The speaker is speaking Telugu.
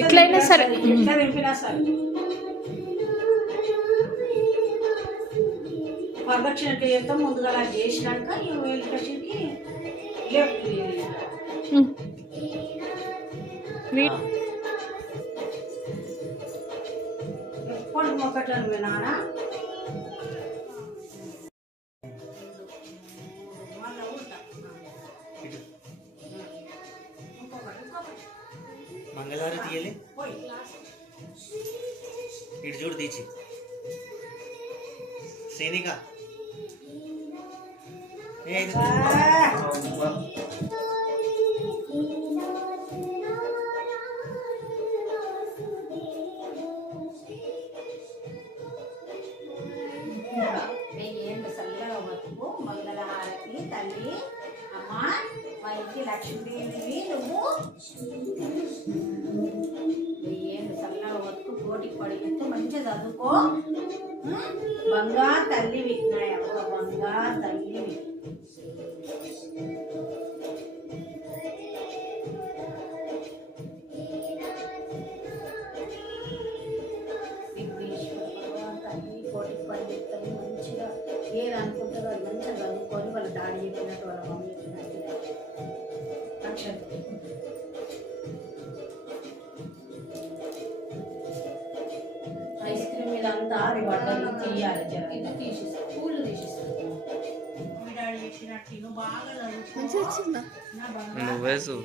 ఎట్లయినా సరే ఎట్లా తెంపినా సరే ప్రదక్షిణకి చేస్తాం. ముందుగా అలా చేసినాక ఈ వెలికషన్కి లెఫ్ట్ ఎప్పుడు మొక్కటాను మీ నాన్న మంగళవారం తీయాలి ఇటు చూడు తీసి సైనిక చల్లగా బతుకు. మంగళహారతి తల్లి అమ్మ మా ఇంటి లక్ష్మీదేవి నువ్వు ఏళ్ళు చల్లగా బతుకు. కోటికి పడినట్టు మంచిగా చదువుకో. బంగారు తల్లివి నాయమ్మ, బంగారు తల్లివి. కోటికి పడినట్టు మంచిగా ఏది అనుకుంటారో అది మంచిగా చదువుకొని వాళ్ళ డాడీ చెప్పినట్టు వాళ్ళ మమ్మీ చెప్పినట్టు ఐస్ క్రీమ్ మీద అంతా ఆరి బట్టలు తీయాలి. ఇది తీసేస్తా, పూలు తీసేస్తా. మీ డాడీ చెప్పినట్టు నువ్వు బాగా చదువుకో. మంచిగా వచ్చిందా? నా బంగారు